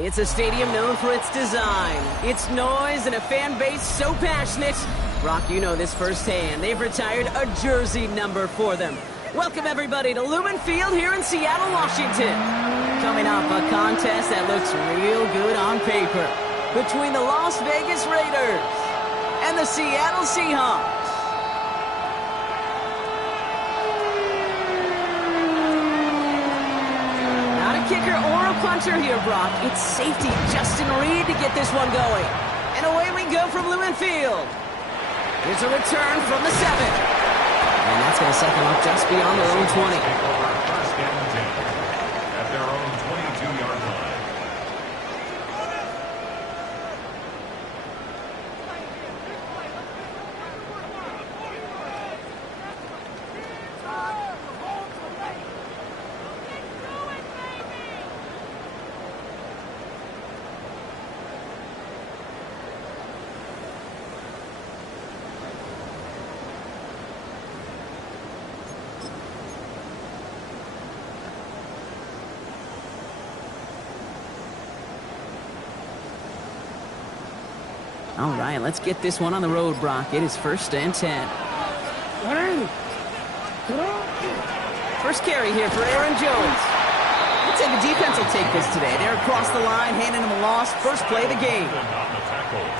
It's a stadium known for its design, its noise, and a fan base so passionate. Brock, you know this firsthand. They've retired a jersey number for them. Welcome, everybody, to Lumen Field here in Seattle, Washington. Coming up, a contest that looks real good on paper between the Las Vegas Raiders and the Seattle Seahawks. Kicker or a punter here, Brock. It's safety Justin Reed to get this one going. And away we go from Lumen Field. Here's a return from the 7. And that's going to set them up just beyond their own 20. First and 10 at their own 22-yard line. All right, let's get this one on the road, Brock. It is first and 10. First carry here for Aaron Jones. I'd say the defense will take this today. They're across the line, handing him a loss. First play of the game.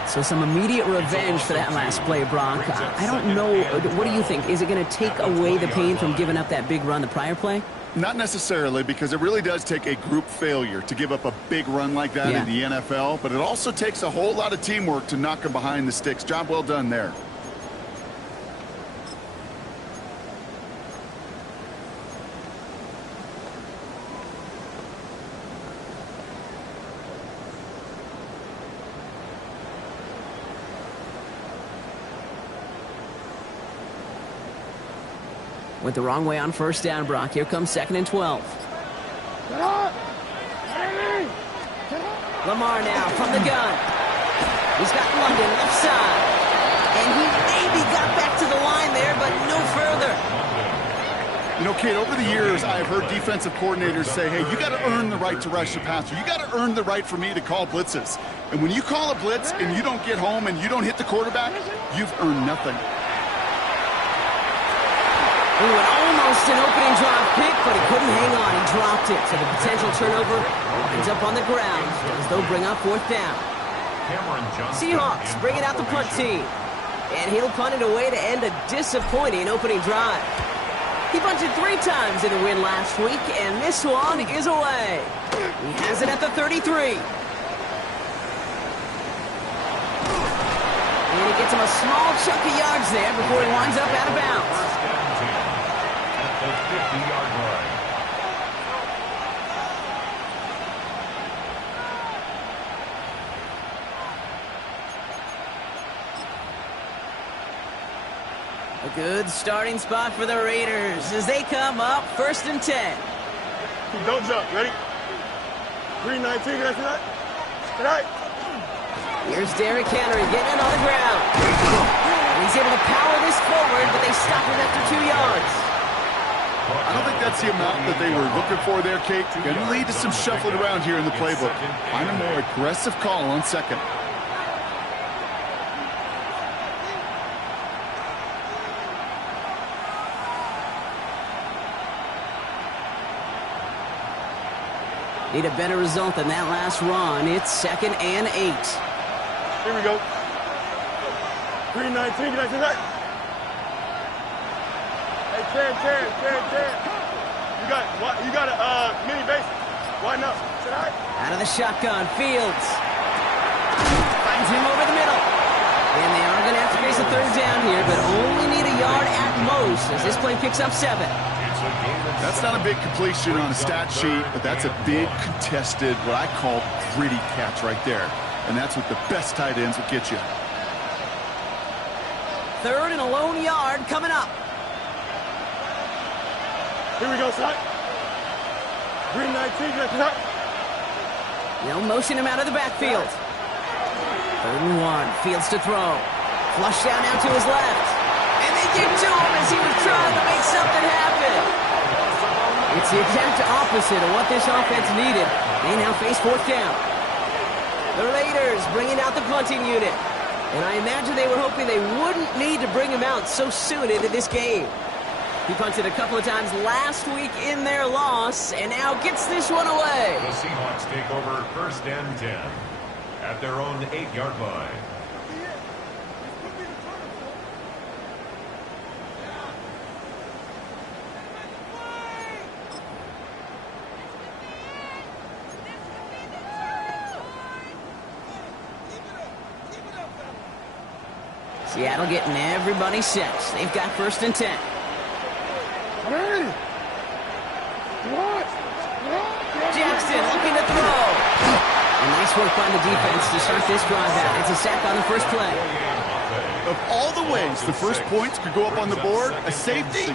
So some immediate revenge for that last play, Brock. I don't know. What do you think? Is it going to take away the pain from giving up that big run the prior play? Not necessarily, because it really does take a group failure to give up a big run like that in the NFL, but it also takes a whole lot of teamwork to knock them behind the sticks. Job well done there. Went the wrong way on first down, Brock. Here comes second and 12. Lamar now from the gun. He's got London left side. And he maybe got back to the line there, but no further. You know, Kate, over the years, I've heard defensive coordinators say, hey, you got to earn the right to rush the passer. You got to earn the right for me to call blitzes. And when you call a blitz and you don't get home and you don't hit the quarterback, you've earned nothing. Ooh, and almost an opening drive pick, but he couldn't hang on. He dropped it. So the potential turnover winds up on the ground as they'll bring up fourth down. Seahawks bringing out the punt team. And he'll punt it away to end a disappointing opening drive. He punted 3 times in the win last week, and this one is away. He has it at the 33. And he gets him a small chunk of yards there before he winds up out of bounds. The 50-yard line. A good starting spot for the Raiders as they come up first and 10. Don't jump. Ready? 3-19. Can I see that? Tonight. Here's Derrick Henry getting it on the ground. And he's able to power this forward, but they stop him after 2 yards. I don't think that's the amount that they were looking for there, Kate. Going to lead to some shuffling around here in the playbook. Find a more aggressive call on second. Need a better result than that last run. It's second and 8. Here we go. 3-19. Can I see that? Chad. You got a mini base. Why not? Out of the shotgun, Fields. Finds him over the middle. And they are going to have to face a third down here, but only need a yard at most as this play picks up 7. That's not a big completion on a stat sheet, but that's a big contested, what I call gritty catch right there. And that's what the best tight ends will get you. Third and a lone yard coming up. Here we go, son. 3-19, They'll motion him out of the backfield. 3rd and 1. Fields to throw. Flush down now to his left. And they get to him as he was trying to make something happen. It's the exact opposite of what this offense needed. They now face 4th down. The Raiders bringing out the punting unit. And I imagine they were hoping they wouldn't need to bring him out so soon into this game. He punted a couple of times last week in their loss, and now gets this one away. The Seahawks take over 1st and 10 at their own 8-yard line. Seattle getting everybody set. They've got 1st and 10. Jackson looking to throw. And nice work by the defense to start this drive out. It's a sack on the first play. Of all the ways the first points could go up on the board, a safety,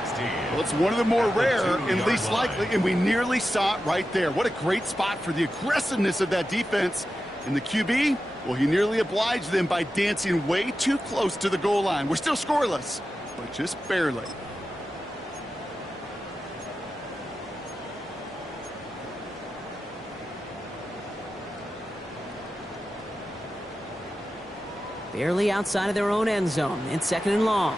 well, it's one of the more rare and least likely, and we nearly saw it right there. What a great spot for the aggressiveness of that defense. And the QB, well, he nearly obliged them by dancing way too close to the goal line. We're still scoreless, but just barely. Barely outside of their own end zone. It's 2nd and long.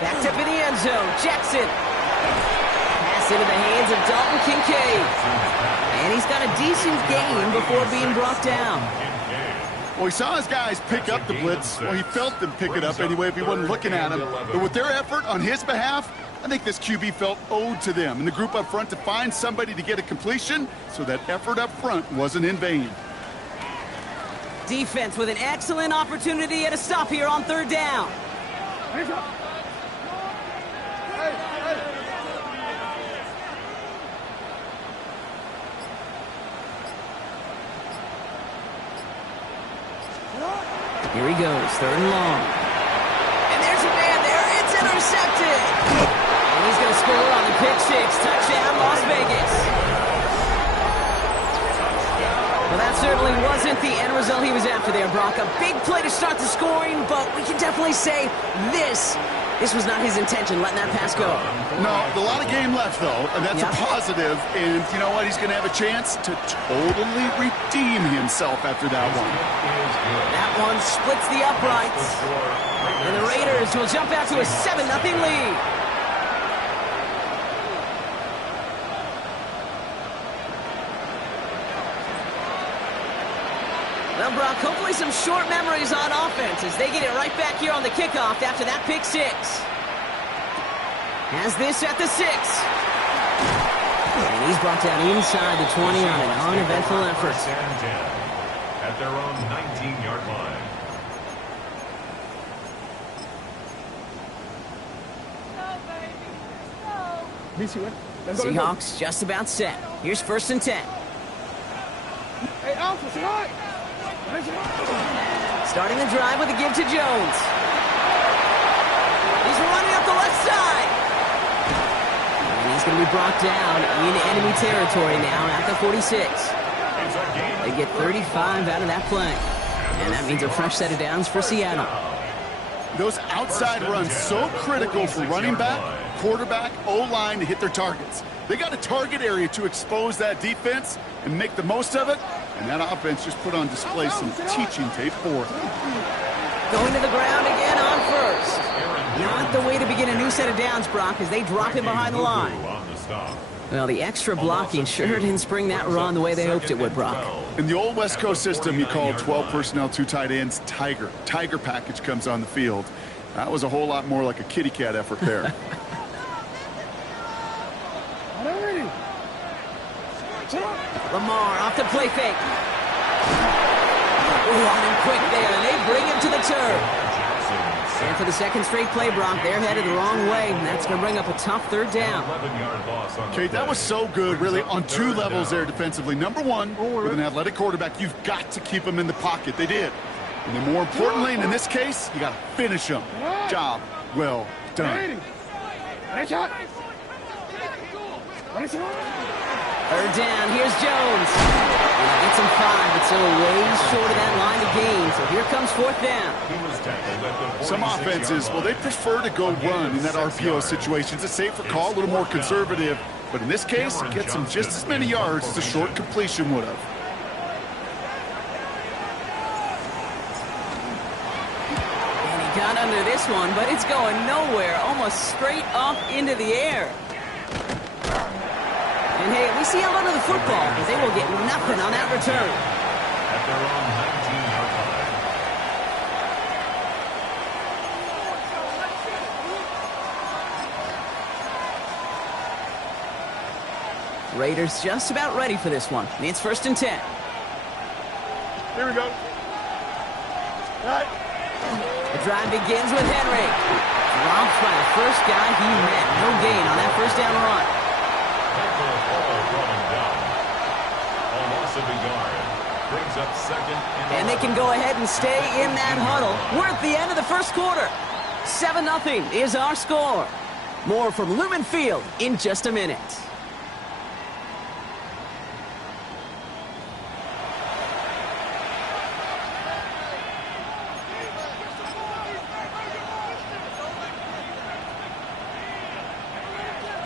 Backed up in the end zone. Jackson. Pass into the hands of Dalton Kincaid. And he's got a decent gain before being brought down. Well, he saw his guys pick up the blitz. Well, he felt them pick it up anyway if he wasn't looking at him. But with their effort on his behalf, I think this QB felt owed to them and the group up front to find somebody to get a completion, so that effort up front wasn't in vain. Defense with an excellent opportunity at a stop here on 3rd down. Here he goes, 3rd and long. And there's a man there. It's intercepted. And he's going to score on the pick six. Touchdown, Las Vegas. Well, that certainly wasn't the end result he was after there, Brock. A big play to start the scoring, but we can definitely say this was not his intention, letting that pass go. No, a lot of game left, though, and that's a positive. And you know what? He's going to have a chance to totally redeem himself after that one. That one splits the uprights. And the Raiders will jump out to a 7-0 lead. Well, Brock, hopefully some short memories on offense as they get it right back here on the kickoff after that pick six. Has this at the 6. And he's brought down inside the 20 on an uneventful effort. At their own 19-yard line. Seahawks just about set. Here's 1st and 10. Hey, Alpha, tonight. Starting the drive with a give to Jones. He's running up the left side. And he's going to be brought down in enemy territory now at the 46. They get 35 out of that play. And that means a fresh set of downs for Seattle. Those outside runs so critical for running back, quarterback, O-line to hit their targets. They got a target area to expose that defense and make the most of it. And that offense just put on display some teaching tape for it. Going to the ground again on 1st. Not the way to begin a new set of downs, Brock, as they drop him behind the line. Well, the extra blocking sure didn't spring that run the way they hoped it would, Brock. In the old West Coast system, you called 12 personnel, 2 tight ends, Tiger. Tiger package comes on the field. That was a whole lot more like a kitty cat effort there. Lamar off the play fake. On him quick there, and they bring him to the turf. And for the 2nd straight play, Brock, they're headed the wrong way, and that's going to bring up a tough 3rd down. Okay, that was so good, really, on 2 levels there defensively. Number 1, with an athletic quarterback, you've got to keep him in the pocket. They did. And then more importantly, and in this case, you got to finish him. Job well done. 3rd down, here's Jones. And he gets him 5, but still way short of that line of gain. So here comes 4th down. Some offenses, well, they prefer to go run in that RPO situation. It's a safer call, a little more conservative. But in this case, it gets him just as many yards as a short completion would have. And he got under this one, but it's going nowhere, almost straight up into the air. And hey, at least he held onto the football, but they will get nothing on that return. At their own 19-yard line. Raiders just about ready for this one. It's 1st and 10. Here we go. All right. The drive begins with Henry. Drops by the first guy he met. No gain on that first down run. Brings up 2nd and they can go ahead and stay in that huddle. We're at the end of the first quarter. 7-0 is our score. More from Lumen Field in just a minute.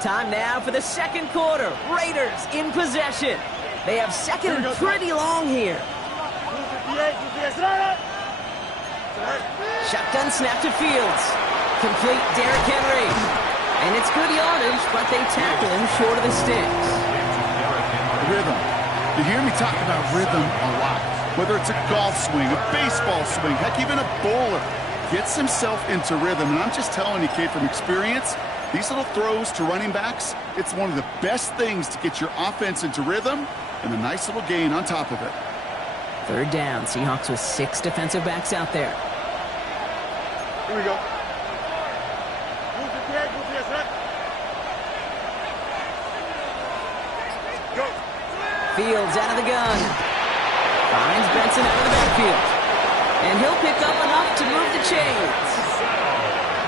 Time now for the second quarter. Raiders in possession. They have second and pretty long here. Shotgun snap to Fields. Complete Derrick Henry. And it's good yardage, but they tackle him short of the sticks. Rhythm. You hear me talk about rhythm a lot. Whether it's a golf swing, a baseball swing, heck, even a bowler gets himself into rhythm. And I'm just telling you, kid, from experience, these little throws to running backs, it's one of the best things to get your offense into rhythm and a nice little gain on top of it. 3rd down. Seahawks with 6 defensive backs out there. Here we go. Go. Fields out of the gun. Finds Benson out of the backfield. And he'll pick up enough to move the chains.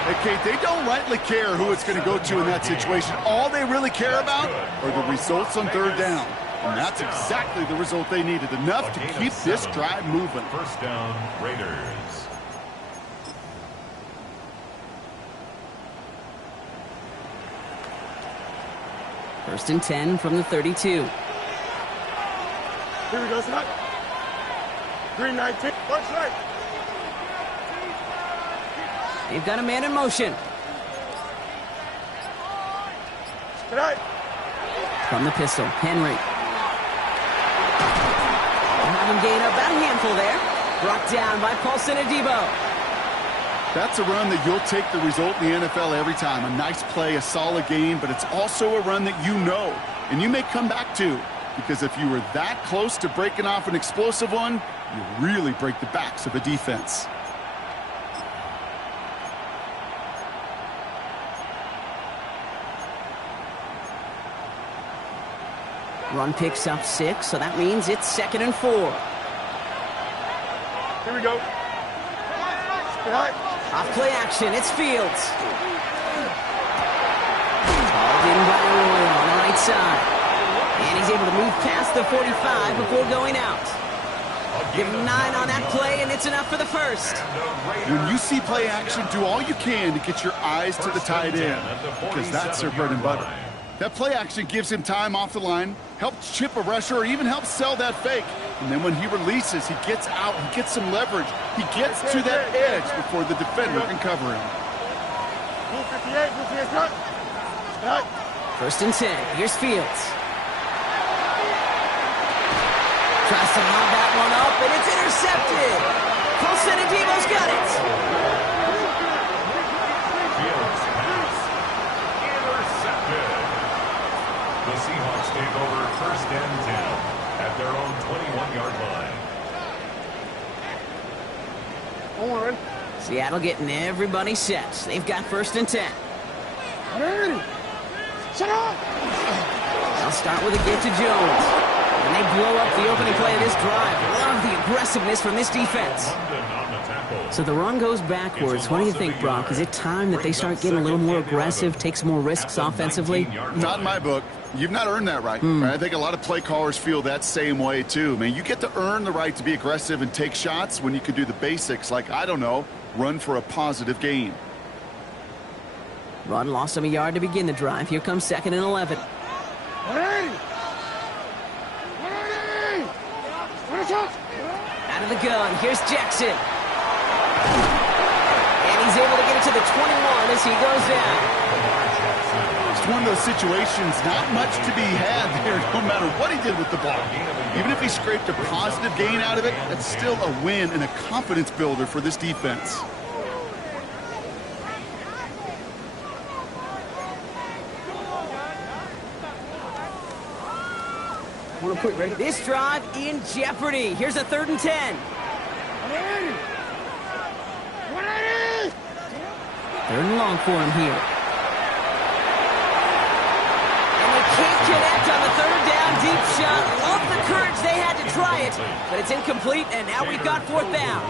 Hey, Kate, they don't rightly care who it's going to go to in that situation. All they really care about are the results on 3rd down. And that's exactly the result they needed. Enough to keep this drive moving. 1st down, Raiders. First and 10 from the 32. Here we go, son. 3-19. One strike. They've got a man in motion. Tonight. From the pistol, Henry. Have him gain about a handful there. Brought down by Paulson Adebo. That's a run that you'll take the result in the NFL every time. A nice play, a solid game, but it's also a run that you know, and you may come back to, because if you were that close to breaking off an explosive one, you really break the backs of a defense. Run picks up 6, so that means it's 2nd and 4. Here we go. Tonight. Off play action, it's Fields. Hauled in by Roy on the right side. And he's able to move past the 45 before going out. Give him 9 on that play, and it's enough for the first. When you see play action, do all you can to get your eyes to the tight end, because that's their bread and butter. That play action gives him time off the line, helps chip a rusher, or even helps sell that fake. And then when he releases, he gets out, he gets some leverage. He gets to that edge before the defender can cover him. 1st and 10. Here's Fields. Tries to lob that one up, and it's intercepted. Paulson Adebo's got it. Fields pass. Intercepted. The Seahawks take over 1st and 10 at their own 21-yard line. Seattle getting everybody set. They've got 1st and 10. Shut up! They'll start with a give to Jones. And they blow up the opening play of this drive. Love the aggressiveness from this defense. So the run goes backwards. What do you think, Brock? Is it time that they start getting a little more aggressive, take some more risks offensively? Not in my book. You've not earned that right. I think a lot of play callers feel that same way, too. Man, you get to earn the right to be aggressive and take shots when you can do the basics, like, I don't know, run for a positive gain. Run lost him a yard to begin the drive. Here comes 2nd and 11. Out of the gun, here's Jackson. And he's able to get it to the 21 as he goes down. It's one of those situations, not much to be had there, no matter what he did with the ball. Even if he scraped a positive gain out of it, that's still a win and a confidence builder for this defense. This drive in jeopardy. Here's a 3rd and 10. 3rd and long for him here. And they can't connect on the 3rd down deep shot. Love the courage they had to try it, but it's incomplete, and now we've got 4th down.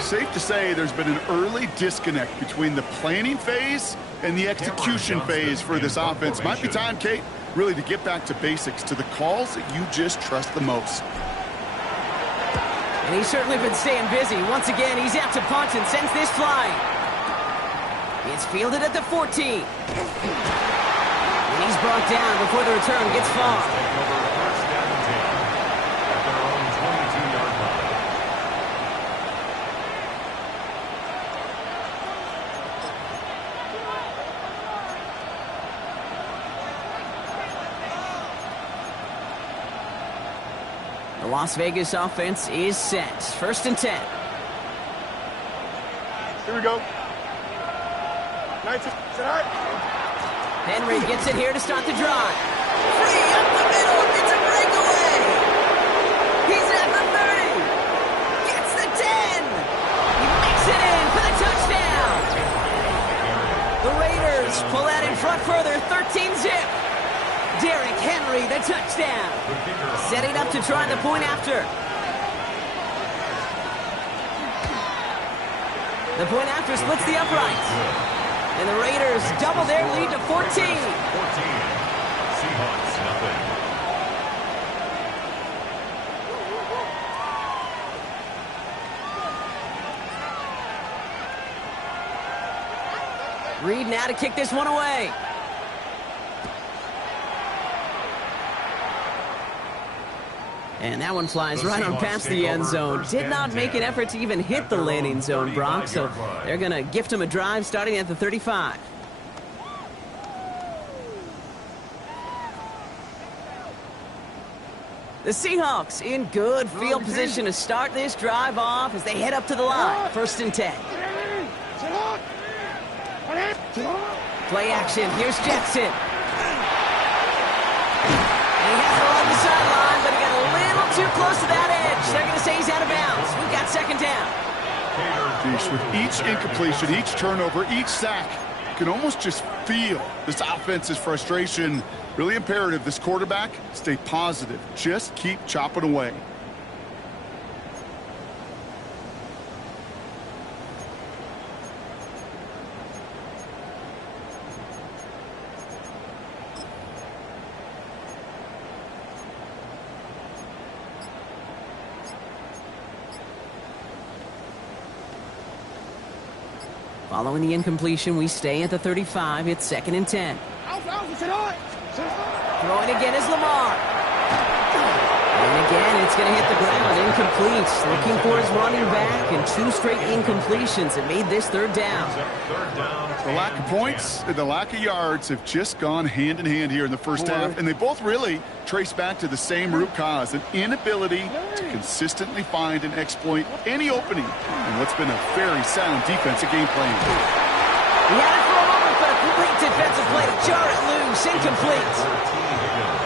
Safe to say there's been an early disconnect between the planning phase and the execution phase for this offense. Might be time, Kate, really to get back to basics, to the calls that you just trust the most. And he's certainly been staying busy. Once again, he's out to punt and sends this flying. It's fielded at the 14. And he's brought down before the return gets far. The Las Vegas offense is set. 1st and 10. Here we go. 19. Henry gets it here to start the drive. Free up the middle. It's a breakaway. He's at the 30. Gets the 10. He makes it in for the touchdown. The Raiders pull out in front further. 13-zip. Derrick Henry, the touchdown. Setting up to try the point after. The point after splits the uprights. And the Raiders double their lead to 14. 14. Seahawks, nothing. Reed now to kick this one away. And that one flies right on past the end zone. Did not make an effort to even hit the landing zone, Brock. So they're going to gift him a drive starting at the 35. The Seahawks in good field position to start this drive off as they head up to the line. 1st and 10. Play action. Here's Jackson. And he has it along the sideline, but he got a little too close to that edge. They're going to say he's out of bounds. We've got 2nd down. With each incompletion, each turnover, each sack, you can almost just feel this offense's frustration. Really imperative, this quarterback, stay positive. Just keep chopping away. Following the incompletion, we stay at the 35. It's 2nd and 10. Throwing again is Lamar. And again, it's going to hit the ground. Incomplete. Looking for his running back, and 2 straight incompletions that made this 3rd down. The lack of points and the lack of yards have just gone hand in hand here in the first half, and they both really trace back to the same root cause, an inability to consistently find and exploit any opening in what's been a very sound defensive game plan. He had it for a moment, but a great defensive play to jar it loose. Incomplete.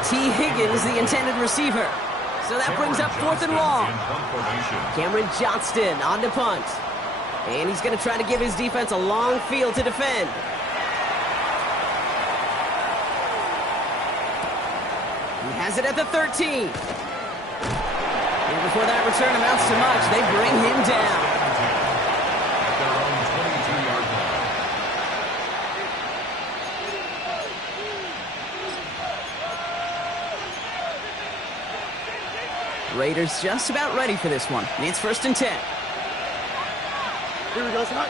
T. Higgins, the intended receiver. So that brings up 4th and long. Cameron Johnston on to punt. And he's going to try to give his defense a long field to defend. He has it at the 13. And before that return amounts to much, they bring him down. Raiders just about ready for this one. It's 1st and 10. Here we go, son.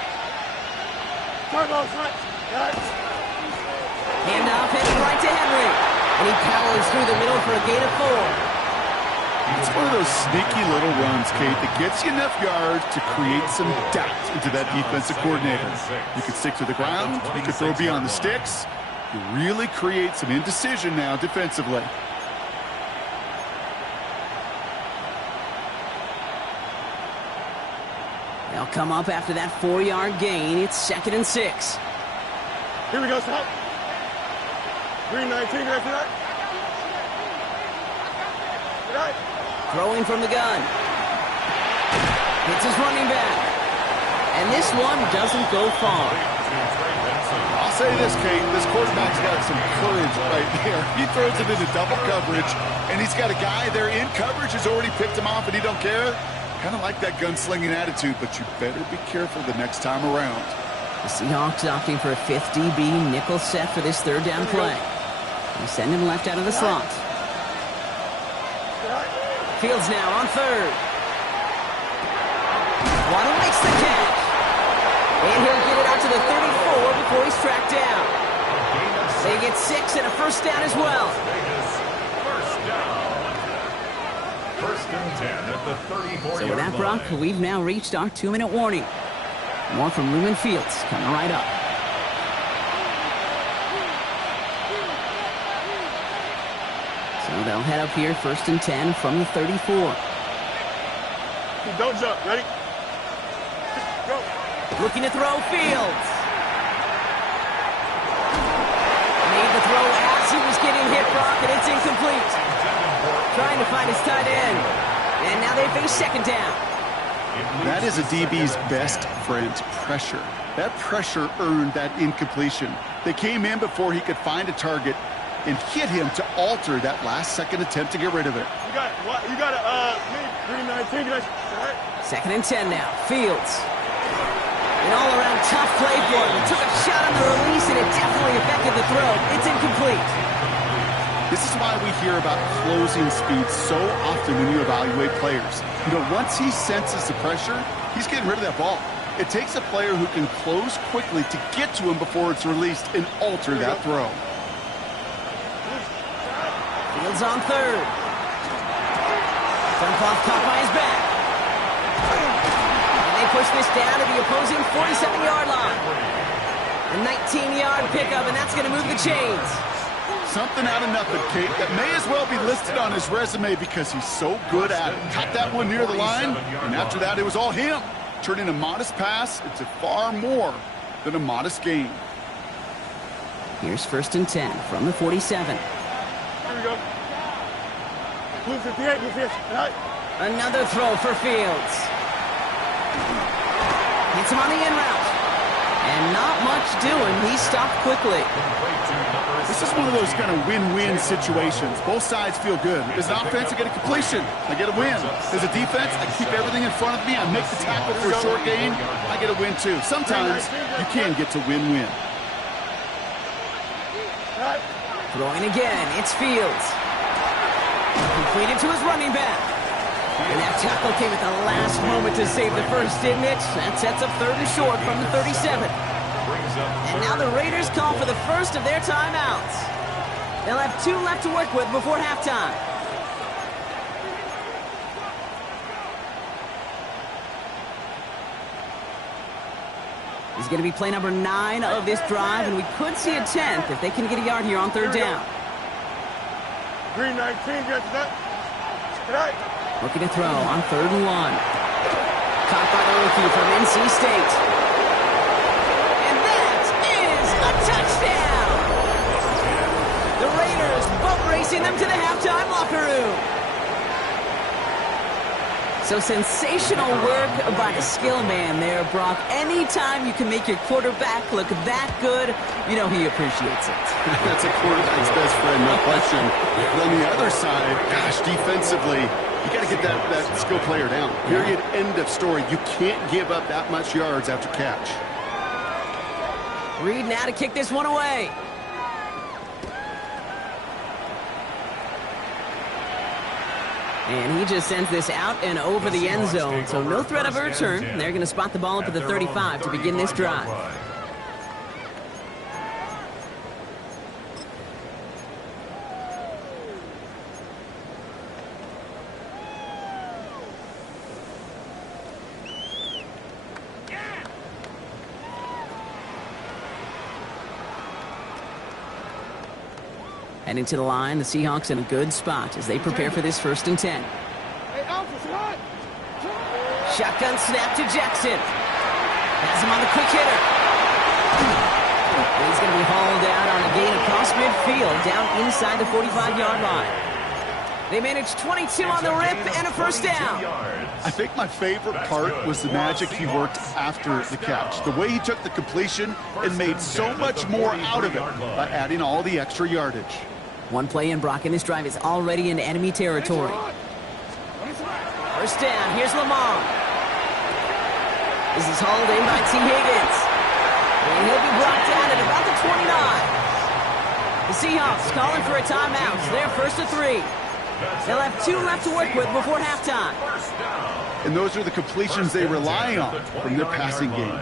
Start ball, son. Handoff headed right to Henry. And he powers through the middle for a gain of 4. It's one of those sneaky little runs, Kate, that gets you enough yards to create some doubt into that defensive coordinator. You can stick to the ground. You can throw beyond the sticks. You really create some indecision now defensively. They'll come up after that 4-yard gain. It's 2nd and 6. Here we go, stop. 319, you guys see that? See that? Throwing from the gun. Hits his running back. And this one doesn't go far. I'll say this, Kate. This quarterback's got some courage right there. He throws it into double coverage, and he's got a guy there in coverage who's already picked him off, and he don't care. Kind of like that gunslinging attitude, but you better be careful the next time around. The Seahawks opting for a 5th DB nickel set for this 3rd down play. They send him left out of the slot. Fields now on 3rd. Waddle makes the catch. And he'll get it out to the 34 before he's tracked down. They get 6 and a 1st down as well. First and 10 at the 34-yard So with that, Brock, we've now reached our 2-minute warning. More from Lumen Fields coming right up. So they'll head up here 1st and 10 from the 34. Don't jump. Ready? Go. Looking to throw, Fields. Made the throw as he was getting hit, Brock, and it's incomplete. Trying to find his tight end. And now they face 2nd down. That is a DB's best friend, pressure. That pressure earned that incompletion. They came in before he could find a target and hit him to alter that last-second attempt to get rid of it. You got it. 319. You guys, all right? 2nd and 10 now. Fields. An all-around tough play for him. He took a shot on the release, and it definitely affected the throw. It's incomplete. This is why we hear about closing speed so often when you evaluate players. You know, once he senses the pressure, he's getting rid of that ball. It takes a player who can close quickly to get to him before it's released and alter that throw. Fields on 3rd. Dump off caught by his back. And they push this down to the opposing 47-yard line. A 19-yard pickup, and that's going to move the chains. Something out of nothing, Kate, that may as well be listed on his resume because he's so good at it. Caught that one near the line, and after that, it was all him. Turning a modest pass into far more than a modest gain. Here's 1st and 10 from the 47. Here we go. Blue 58, blue 58. All right. Another throw for Fields. Hits him on the in route. And not much doing. He stopped quickly. This is one of those kind of win-win situations. Both sides feel good. As an offense, I get a completion. I get a win. As a defense, I keep everything in front of me. I make the tackle for a short gain. I get a win, too. Sometimes you can get to win-win. Throwing again. It's Fields. Completed to his running back. And that tackle came at the last moment to save the first, didn't it? That sets up 3rd and short from the 37. And now the Raiders call for the first of their timeouts. They'll have 2 left to work with before halftime. He's going to be play number 9 of this drive, and we could see a 10th if they can get a yard here on 3rd down. 319, get that. Right. Looking to throw on 3rd and 1. Caught by the rookie from NC State. And that is a touchdown! The Raiders boat racing them to the halftime locker room. So sensational work by the skill man there, Brock. Anytime you can make your quarterback look that good, you know he appreciates it. That's a quarterback's best friend, no question. But on the other side, gosh, defensively, you got to get that skill player down. Period. End of story. You can't give up that much yards after catch. Reed now to kick this one away. And he just sends this out and over the end zone. So no threat of a return. They're going to spot the ball up at the 35 to begin this drive. Heading to the line, the Seahawks in a good spot as they prepare for this 1st and 10. Shotgun snap to Jackson. Has him on the quick hitter. And he's going to be hauled out on a gain across midfield down inside the 45-yard line. They managed 22 on the rip and a 1st down. I think my favorite part was the magic he worked after the catch. The way he took the completion and made so much more out of it by adding all the extra yardage. One play in, Brock, and this drive is already into enemy territory. 1st down, here's Lamar. This is hauled in by T. Higgins. And he'll be brought down at about the 29. The Seahawks calling for a timeout. So they're 1st and 3. They'll have 2 left to work with before halftime. And those are the completions they rely on from their passing game.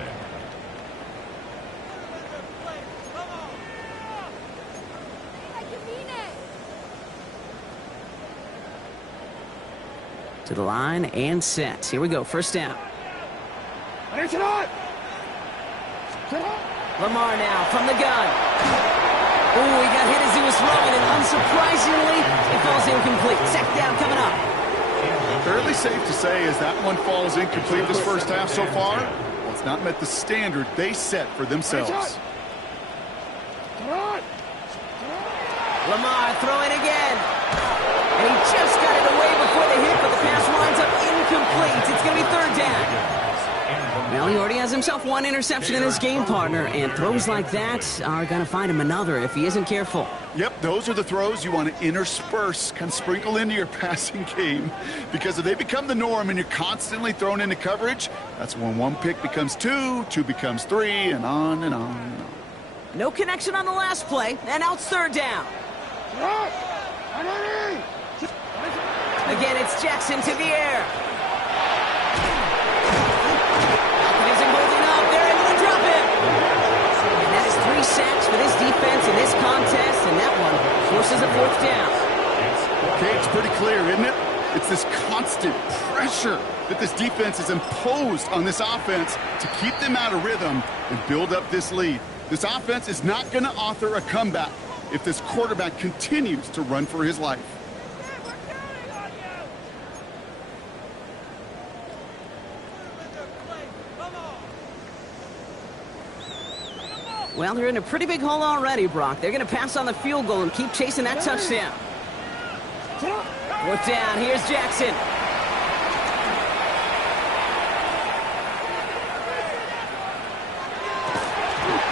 To the line and set. Here we go, 1st down. Lamar now from the gun. Oh, he got hit as he was throwing, and unsurprisingly, it falls incomplete. 2nd down coming up. Fairly safe to say as that one falls incomplete this 1st half so far, well, it's not met the standard they set for themselves. Lamar throwing again. And he just got it away before the hit, but the pass winds up incomplete. It's going to be 3rd down. Well, he already has himself 1 interception in his game, partner, and throws like that are going to find him another if he isn't careful. Yep, those are the throws you want to intersperse, kind of sprinkle into your passing game, because if they become the norm and you're constantly thrown into coverage, that's when 1 pick becomes 2, 2 becomes 3, and on and on and on. No connection on the last play, and now it's 3rd down. Again, it's Jackson to the air. Sacks for this defense in this contest, and that one forces a 4th down. Okay, it's pretty clear, isn't it? It's this constant pressure that this defense has imposed on this offense to keep them out of rhythm and build up this lead. This offense is not going to author a comeback if this quarterback continues to run for his life. Well, they're in a pretty big hole already, Brock. They're going to pass on the field goal and keep chasing that touchdown. 4th down. Here's Jackson.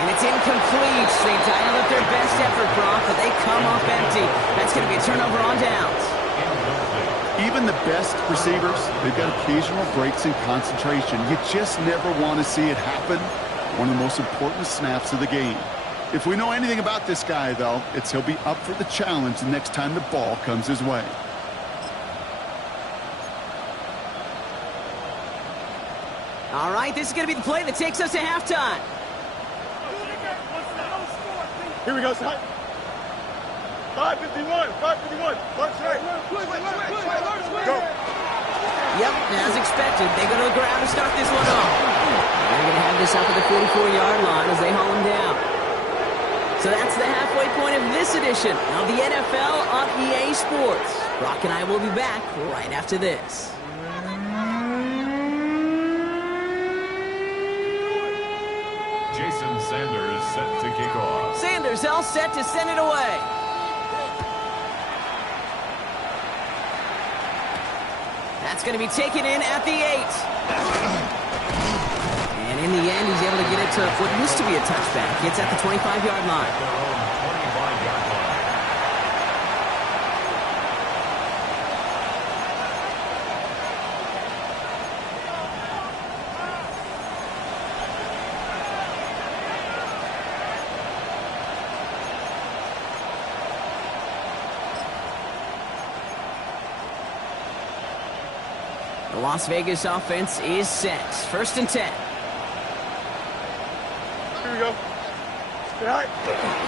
And it's incomplete. They dialed up their best effort, Brock, but they come up empty. That's going to be a turnover on downs. Even the best receivers, they've got occasional breaks in concentration. You just never want to see it happen. One of the most important snaps of the game. If we know anything about this guy, though, it's he'll be up for the challenge the next time the ball comes his way. All right, this is going to be the play that takes us to halftime. Here we go, son. 5:51. 5:51. Go. Yep, as expected, they go to the ground to start this one off. They're going to have this up at the 44-yard line as they haul him down. So that's the halfway point of this edition of the NFL on EA Sports. Brock and I will be back right after this. Jason Sanders set to kick off. Sanders all set to send it away. That's going to be taken in at the 8. And in the end, he's able to get it to what used to be a touchback. It's at the 25-yard line. The Las Vegas offense is set. 1st and 10. Here we go.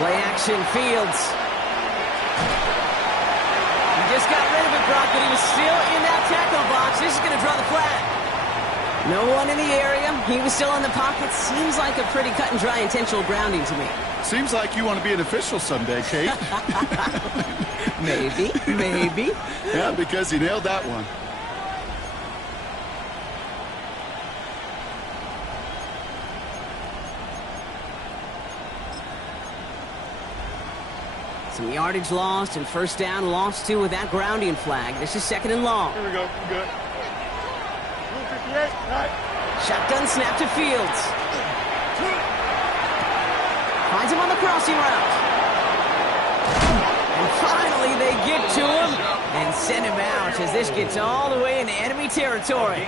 Play action, Fields. He just got rid of it, Brock, but he was still in that tackle box. This is going to draw the flag. No one in the area. He was still in the pocket. Seems like a pretty cut and dry intentional grounding to me. Seems like you want to be an official someday, Kate. Maybe. Yeah, because he nailed that one. Some yardage lost and first down lost too with that grounding flag. This is 2nd and long. Here we go. Good. Rule 58. Right. Shotgun snap to Fields. Finds him on the crossing route. And finally they get to him and send him out as this gets all the way into enemy territory.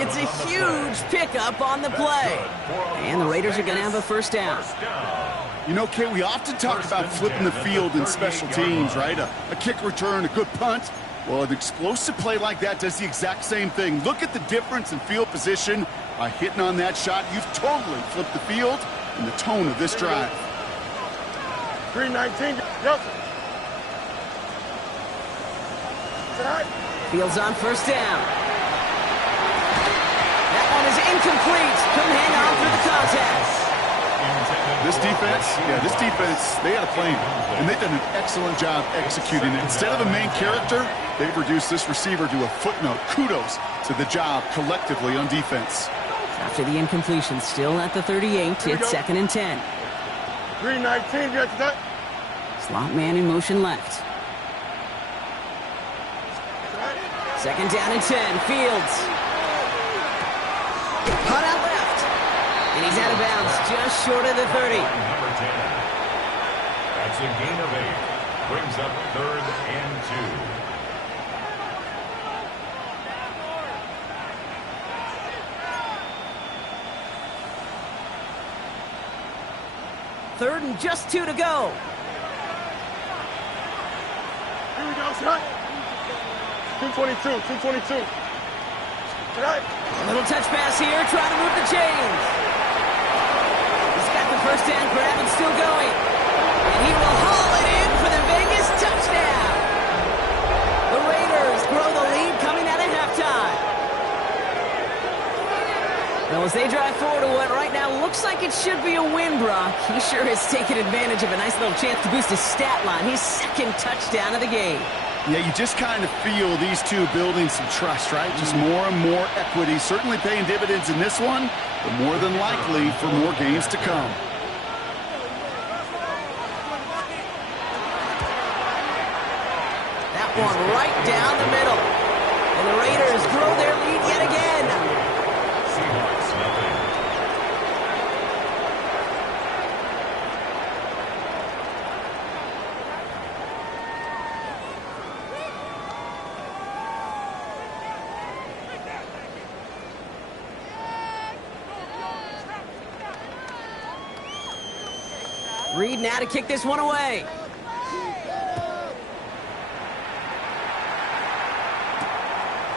It's a huge pickup on the play. And the Raiders are going to have a first down. You know, Kate, we often talk about flipping the field in special teams, right? A kick return, a good punt. Well, an explosive play like that does the exact same thing. Look at the difference in field position. By hitting on that shot, you've totally flipped the field and the tone of this drive. 319. Yep. Fields on first down. That one is incomplete. Couldn't hang on through the contact. This defense, they had a plan, and they've done an excellent job executing it. Instead of a main character, they've reduced this receiver to a footnote. Kudos to the job collectively on defense. After the incompletion, still at the 38, it's 2nd and 10. 319, got that? Slot man in motion left. 2nd down and 10, Fields. Cut out left. And he's out of bounds, just short of the 30. Number 10. That's a gain of 8. Brings up 3rd and 2. 3rd and just 2 to go. Here we go, Scott. 222, 222. Right. A little touch pass here, trying to move the chains. He's got the first down grab and still going. And he will haul it in for the Vegas touchdown. The Raiders grow the lead coming out of halftime. Well, as they drive forward to what right now looks like it should be a win, Brock, he sure has taken advantage of a nice little chance to boost his stat line. His 2nd touchdown of the game. Yeah, you just kind of feel these two building some trust, right? Just more and more equity. Certainly paying dividends in this one, but more than likely for more games to come. That one right down the middle. And the Raiders grow their lead yet again. Seahawks nothing. Reed now to kick this one away.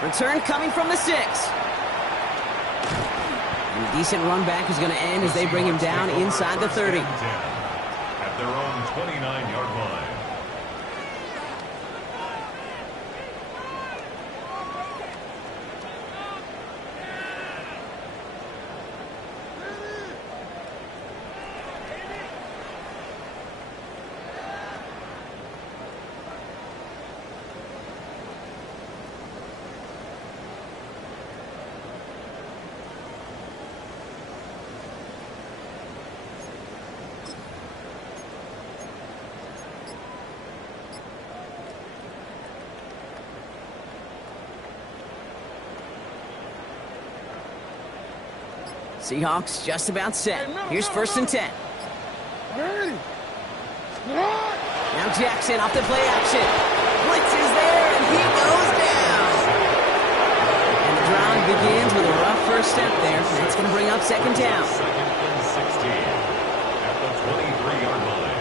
Return coming from the 6. And a decent run back is going to end as they bring him down inside the 30. At their own 29-yard line. Seahawks just about set. Here's 1st and 10. Now Jackson off the play action. Blitz is there, and he goes down. And the drive begins with a rough first step there. That's going to bring up 2nd down. 2nd and 16 at the 23-yard line.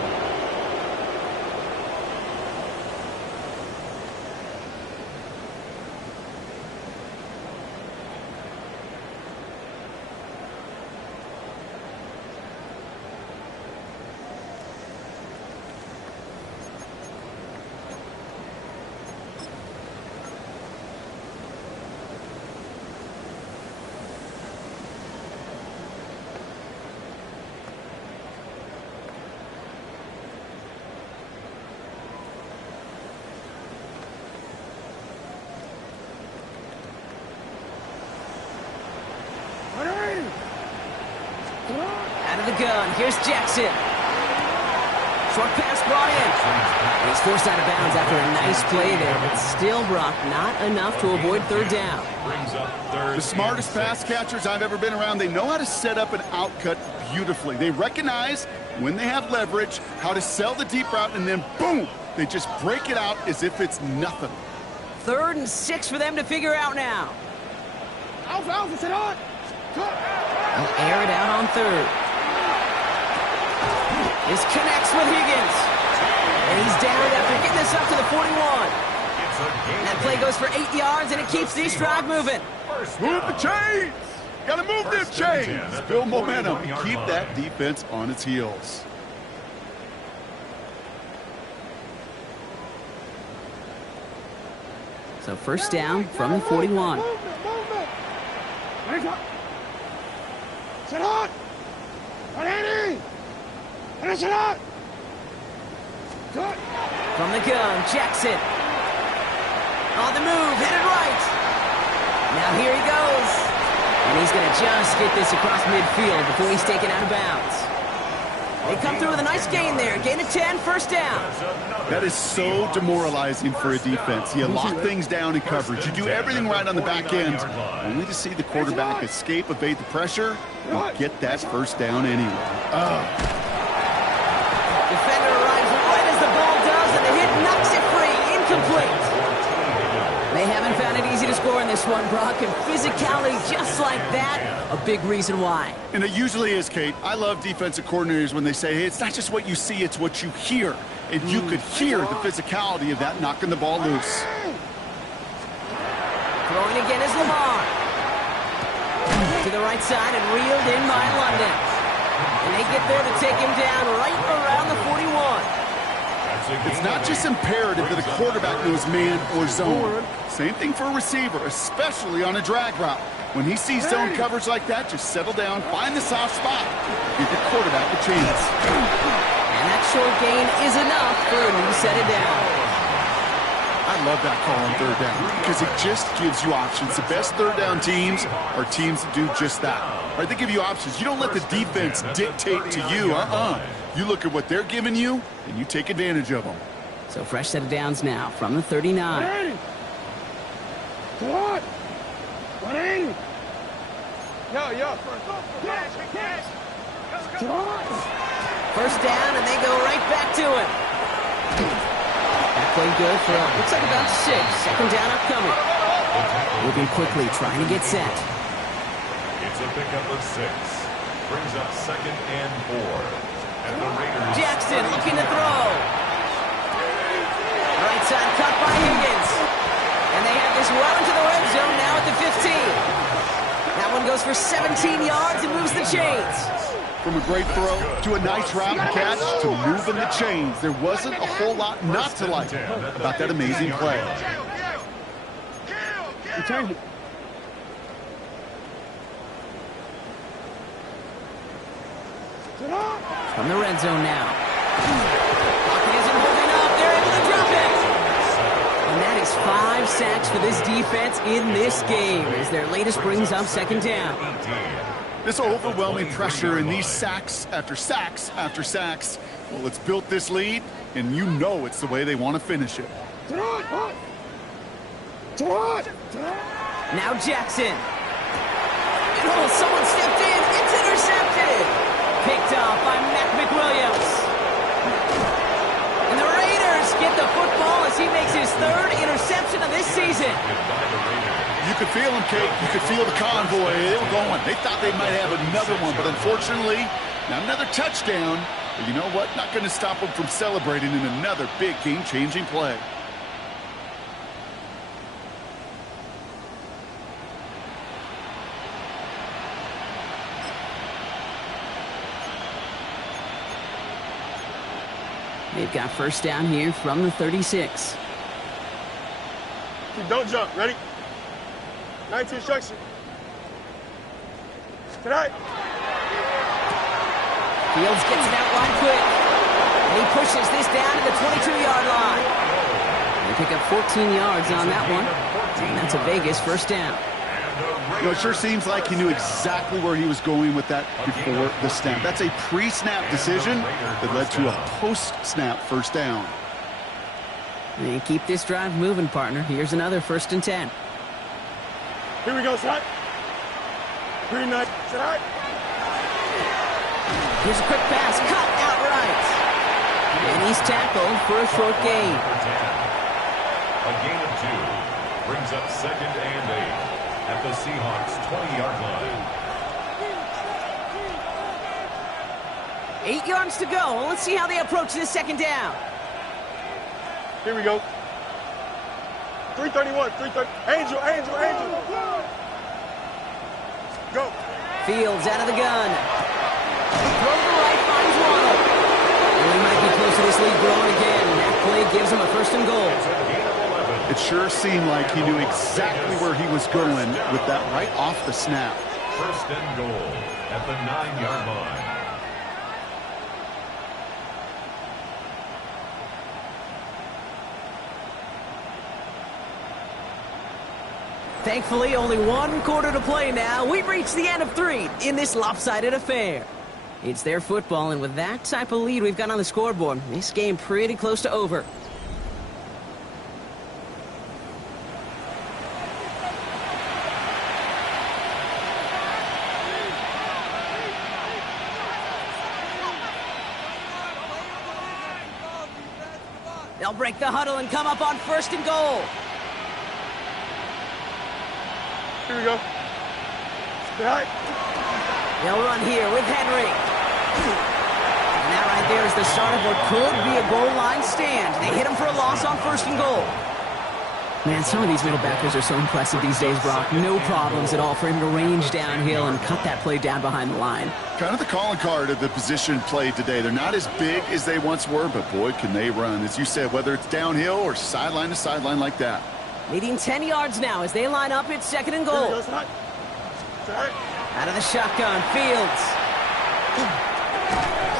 Out of the gun, here's Jackson. Short pass brought in. He's forced out of bounds after a nice play there, but still, Brock, not enough to avoid third down. The smartest pass catchers I've ever been around, they know how to set up an outcut beautifully. They recognize when they have leverage, how to sell the deep route, and then boom, they just break it out as if it's nothing. 3rd and 6 for them to figure out now. Alpha, sit on. They'll air it out on 3rd. This connects with Higgins. And he's down after getting this up to the 41. That play goes for 8 yards, and it keeps this drive moving. Move the chains! Gotta move them chains! Build momentum. Keep that defense on its heels. So first down from the 41. Sit on! Ready! Sit on! From the gun, Jackson. On the move, headed right. Now here he goes. And he's going to just get this across midfield before he's taken out of bounds. They come through with a nice gain there. Gain of 10, first down. That is so demoralizing for a defense. You lock things down in coverage. You do everything right on the back end, only to see the quarterback escape, evade the pressure, and get that first down anyway. Defender arrives right as the ball does, and the hit knocks it free. Incomplete. They haven't found it easy to score in this one, Brock, and physicality just like that, a big reason why. And it usually is, Kate. I love defensive coordinators when they say, hey, it's not just what you see, it's what you hear. And you could hear the physicality of that knocking the ball loose. Throwing again is Lamar. To the right side and reeled in by London. And they get there to take him down right around the 41. It's not just imperative that a quarterback knows man or zone. Same thing for a receiver, especially on a drag route. When he sees zone coverage like that, just settle down, find the soft spot, give the quarterback a chance. And that short gain is enough for him to set it down. I love that call on third down because it just gives you options. The best third down teams are teams that do just that. Right? They give you options. You don't let the defense dictate to you. You look at what they're giving you, and you take advantage of them. So fresh set of downs now from the 39. 180. 180. Yo. First down, and they go right back to it. That play good for, looks like about 6. Second down upcoming. Moving quickly, trying to get set. It's a pickup of 6. Brings up 2nd and 4. And the Raiders. Jackson looking to throw. Right side cut by Higgins. And they have this well into the red zone now at the 15. That one goes for 17 yards and moves the chains. From a great throw to a nice route and catch to moving the chains. There wasn't a whole lot not to like about that amazing play. Change it. From the red zone now. Pocket isn't holding up. They're able to drop it. And that is 5 sacks for this defense in this game as their latest brings up second down. This overwhelming pressure and these sacks after sacks after sacks, well, it's built this lead, and you know it's the way they want to finish it. Now Jackson. And someone stepped in. It's intercepted. Picked off by Matt McWilliams. And the Raiders get the football as he makes his 3rd interception of this season. You could feel them, Kate. You could feel the convoy. They were going. They thought they might have another one, but unfortunately, not another touchdown. But you know what? Not going to stop them from celebrating in another big game-changing play. They've got first down here from the 36. Don't jump. Ready? 19 instruction. Tonight. Fields gets it out line quick. And he pushes this down to the 22-yard line. They pick up 14 yards on that one. And that's a Vegas first down. You know, it sure seems like he knew exactly where he was going with that before the snap. That's a pre-snap decision that led to a post-snap first down. And keep this drive moving, partner. Here's another 1st and 10. Here we go, set. Green knight, set. Here's a quick pass, cut outright. And he's tackled for a short gain. A gain of 2 brings up 2nd and 8 at the Seahawks' 20-yard line. 8 yards to go. Let's see how they approach this 2nd down. Here we go. 331, 330. Angel. Go. Fields out of the gun. Throw to the right, finds Waddle. Well, he might be close to this lead growing again. That play gives him a 1st and goal. It sure seemed like he knew exactly where he was going with that right off the snap. 1st and goal at the 9-yard line. Thankfully, only 1 quarter to play now. We've reached the end of 3 in this lopsided affair. It's their football, and with that type of lead we've got on the scoreboard, this game pretty close to over. They'll break the huddle and come up on 1st and goal. Here we go. Right. They'll run here with Henry. And that right there is the start of what could be a goal line stand. They hit him for a loss on 1st and goal. Man, some of these middle backers are so impressive these days, Brock. No problems at all for him to range downhill and cut that play down behind the line. Kind of the calling card of the position played today. They're not as big as they once were, but boy, can they run. As you said, whether it's downhill or sideline to sideline like that. Leading 10 yards now as they line up at 2nd and goal. Out of the shotgun, Fields.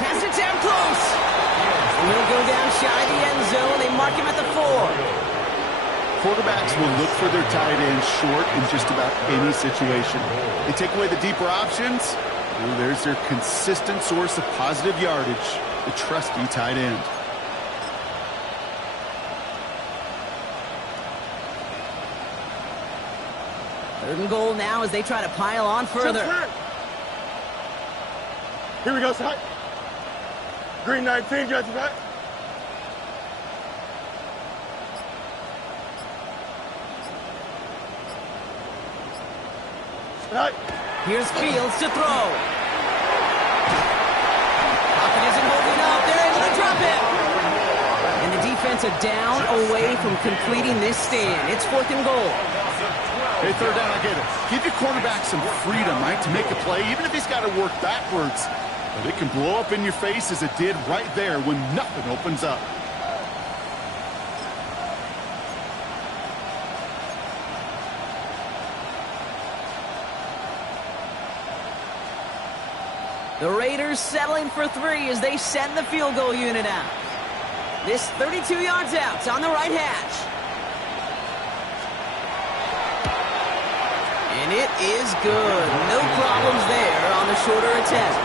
Pass it down close. And he'll go down shy of the end zone. They mark him at the 4. Quarterbacks will look for their tight end short in just about any situation. They take away the deeper options. Well, there's their consistent source of positive yardage, the trusty tight end. Third and goal now as they try to pile on further. Here we go, Scott. Green 19, got you back. Right. Here's Fields to throw. Pocket isn't holding up. They're able to drop it. And the defense are down away from completing this stand. It's 4th and goal. Hey, 3rd down, I get it. Give your quarterback some freedom, right, to make a play, even if he's got to work backwards. But it can blow up in your face as it did right there when nothing opens up. The Raiders settling for 3 as they send the field goal unit out. This 32 yards out. It's on the right hash. And it is good. No problems there on the shorter attempt.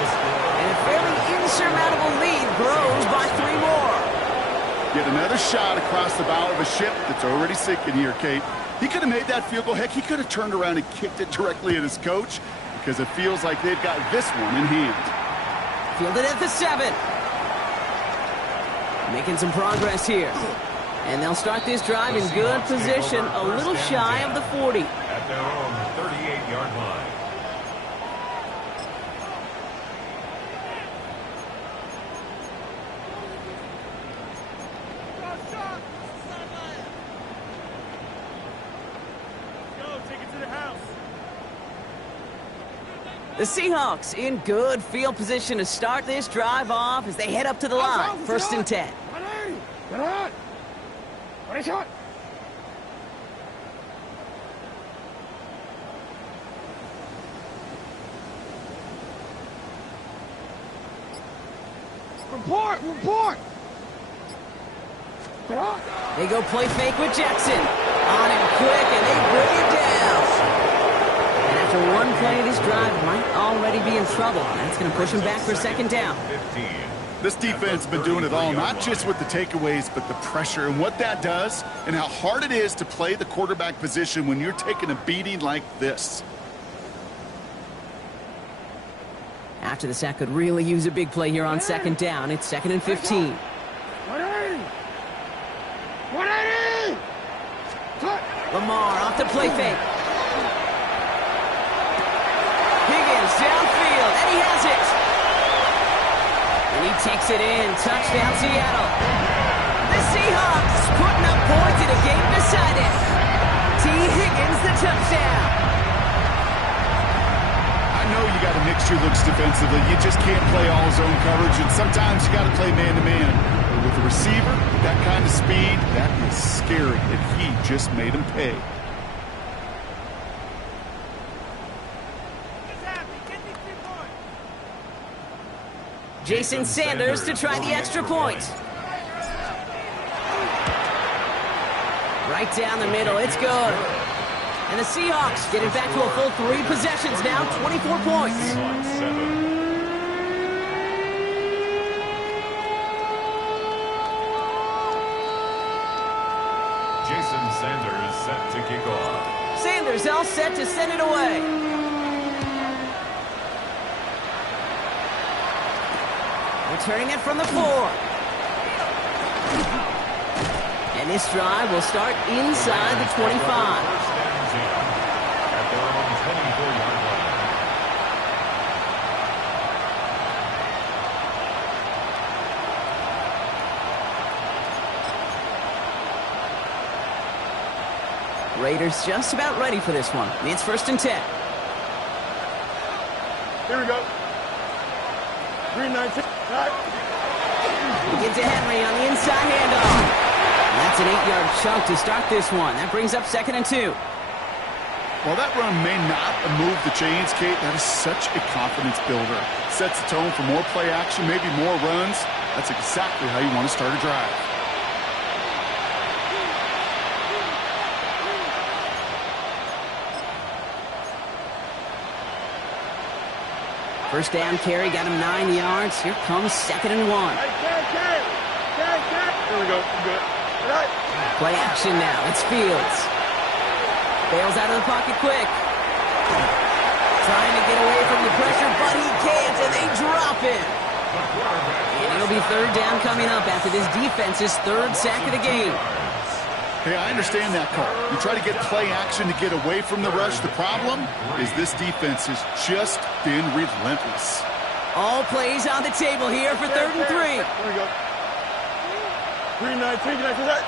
And a fairly insurmountable lead grows by 3 more. Get another shot across the bow of a ship that's already sinking here, Kate. He could have made that field goal. Heck, he could have turned around and kicked it directly at his coach because it feels like they've got this one in hand. Fielded at the 7. Making some progress here. And they'll start this drive in good position, a little shy of the 40. At their own 38-yard line. The Seahawks in good field position to start this drive off as they head up to the line. 1st and 10. Report! They go play fake with Jackson. On him quick, and they bring it down. After one play of this drive, might already be in trouble. That's going to push him back for second down. This defense has been doing it all, not just with the takeaways, but the pressure and what that does and how hard it is to play the quarterback position when you're taking a beating like this. After the sack, could really use a big play here on second down. It's 2nd and 15. 180! Lamar off the play fake. Higgins downfield, and he has it. And he takes it in. Touchdown, Seattle. The Seahawks putting up points in a game decided. T. Higgins, the touchdown. I know you got a mixture looks defensively. You just can't play all zone coverage, and sometimes you got to play man-to-man. But with a receiver, that kind of speed, that is scary, and he just made him pay. Jason Sanders to try the extra point. Right down the middle, it's good. And the Seahawks getting back to a full 3 possessions now, 24 points. Jason Sanders set to kick off. Sanders all set to send it away. Returning it from the 4. And this drive will start inside the 25. At their own 24-yard line. Raiders just about ready for this one. It's 1st and 10. Here we go. 319. Get to Henry on the inside handoff. And that's an 8-yard chunk to start this one. That brings up 2nd and 2. While that run may not move the chains, Kate, that is such a confidence builder. Sets the tone for more play action, maybe more runs. That's exactly how you want to start a drive. First down carry, got him 9 yards. Here comes 2nd and 1. Here we go. Good. Play action now. It's Fields. Bails out of the pocket quick. Trying to get away from the pressure, but he can't, and they drop him. And it'll be 3rd down coming up after this defense's 3rd sack of the game. Hey, I understand that call. You try to get play action to get away from the rush. The problem is this defense has just been relentless. All plays on the table here for 3rd and 3. Here we go. 319. Can I see that?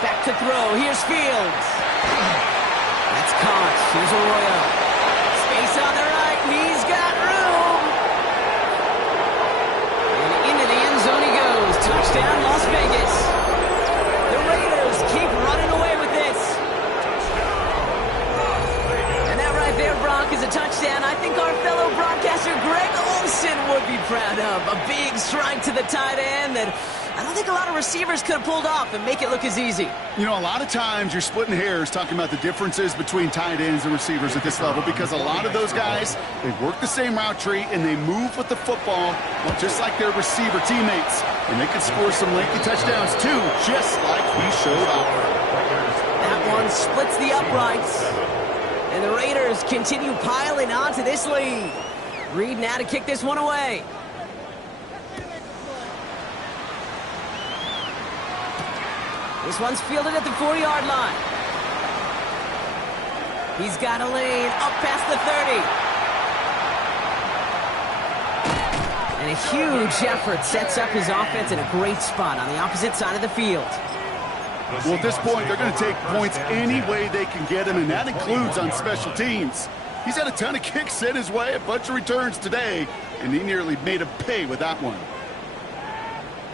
Back to throw. Here's Fields. That's caught. Here's Arroyo. Space on the right. He's got room. And into the end zone he goes. Touchdown, Las Vegas. The Raiders keep running away with this. And that right there, Brock, is a touchdown I think our fellow broadcaster Greg Olsen would be proud of. A big strike to the tight end that I don't think a lot of receivers could have pulled off and make it look as easy. You know, a lot of times you're splitting hairs talking about the differences between tight ends and receivers at this level because a lot of those guys, they work the same route tree and they move with the football, well, just like their receiver teammates. And they can score some lengthy touchdowns too, just like he showed off. That one splits the uprights. And the Raiders continue piling onto this lead. Reed now to kick this one away. This one's fielded at the 4-yard line. He's got a lane up past the 30. And a huge effort sets up his offense in a great spot on the opposite side of the field. Well, at this point, they're going to take points any way they can get him, and that includes on special teams. He's had a ton of kicks sent his way, a bunch of returns today, and he nearly made him pay with that one.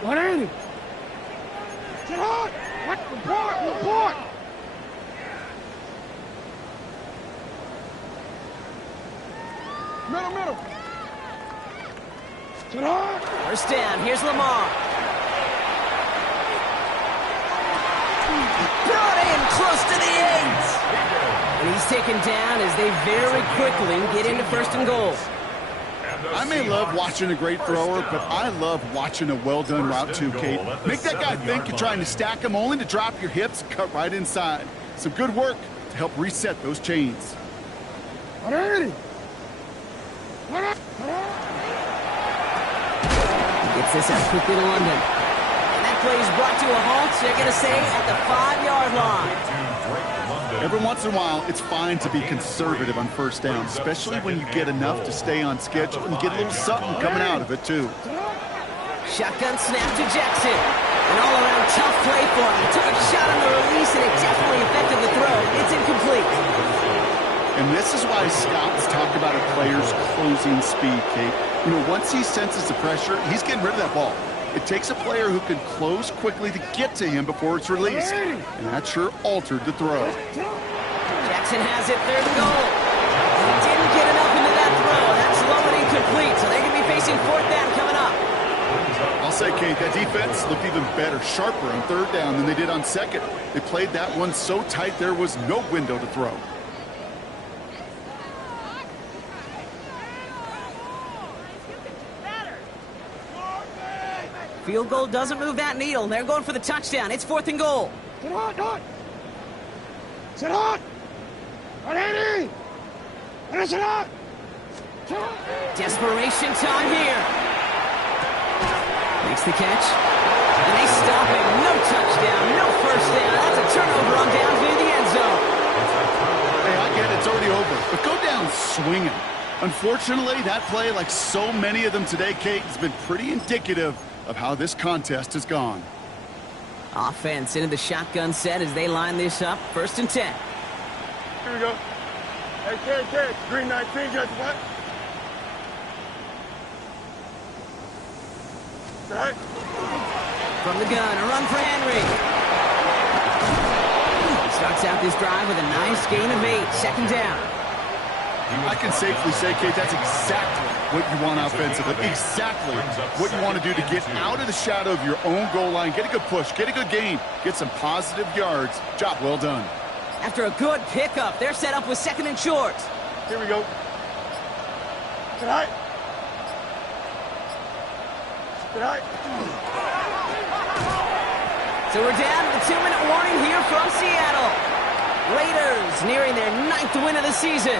180. Get hard. What? Report. Middle. Get hard. First down. Here's Lamar. Brought in close to the 8. And he He's taken down as they very quickly get into 1st and goal. I may love watching a great thrower, but I love watching a well-done route too, Kate. Make that guy think you're trying to stack him only to drop your hips and cut right inside. Some good work to help reset those chains. Gets this out quickly to London. And that play is brought to a halt, so they're going to say at the 5-yard line. Every once in a while, it's fine to be conservative on 1st down, especially when you get enough to stay on schedule and get a little something coming out of it, too. Shotgun snap to Jackson. An all-around tough play for him. He took a shot on the release, and it definitely affected the throw. It's incomplete. And this is why scouts talk about a player's closing speed, Kate. You know, once he senses the pressure, he's getting rid of that ball. It takes a player who can close quickly to get to him before it's released. And that sure altered the throw. Jackson has it, 3rd and goal. He didn't get enough into that throw. That's low and incomplete, so they're going to be facing 4th down coming up. I'll say, Kate, that defense looked even better, sharper on 3rd down than they did on 2nd. They played that one so tight there was no window to throw. Field goal doesn't move that needle. They're going for the touchdown. It's 4th and goal. Sit on! Sit on! Ready! Sit on! Desperation time here. Makes the catch. And they stop him. No touchdown, no 1st down. That's a turnover on down near the end zone. Hey, I get it. It's already over. But go down swinging. Unfortunately, that play, like so many of them today, Kate, has been pretty indicative of how this contest has gone. Offense into the shotgun set as they line this up. 1st and 10. Here we go. Hey, Ted, green 19, just what? Right. From the gun, a run for Henry. He starts out this drive with a nice gain of 8. 2nd down. I can safely say, Kate, that's exactly what you want offensively. Exactly what you want to do to get out of the shadow of your own goal line. Get a good push. Get a good gain. Get some positive yards. Job well done. After a good pickup, they're set up with 2nd and short. Here we go. Tonight. So we're down to the 2-minute warning here from Seattle. Raiders nearing their 9th win of the season.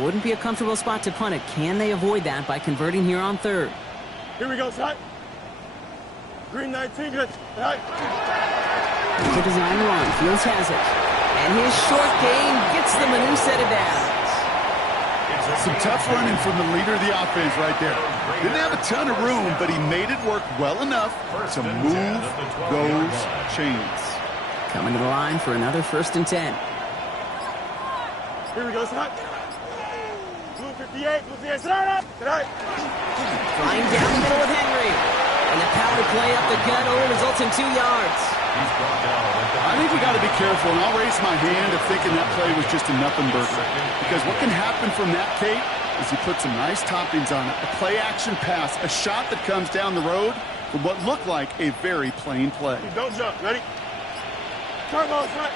Wouldn't be a comfortable spot to punt it. Can they avoid that by converting here on 3rd? Here we go, son. Green 19, good. Right. The design run. Fields has it. And his short gain gets them a new set of downs. Some tough running from the leader of the offense right there. Didn't have a ton of room, but he made it work well enough to move those chains. Coming to the line for another 1st and 10. Here we go, son. Blue 58, slide up. Tonight. Flying down the middle with Henry. And the power play up the gut only results in 2 yards. I think we got to be careful, and I'll raise my hand of thinking that play was just a nothing burger. Because what can happen from that, Kate, is he put some nice toppings on it. A play-action pass, a shot that comes down the road from what looked like a very plain play. Don't jump. Ready? Turn ball, front.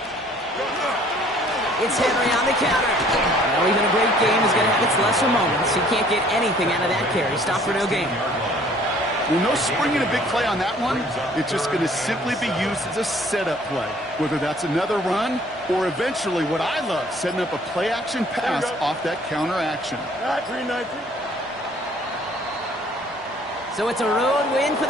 It's Henry on the counter. Well, even a great game is going to have its lesser moments. He can't get anything out of that carry. Stop for no gain. Well, no springing a big play on that one. It's just going to simply be used as a setup play. Whether that's another run or eventually what I love, setting up a play-action pass off that counter action. All right, 319. So it's a road win for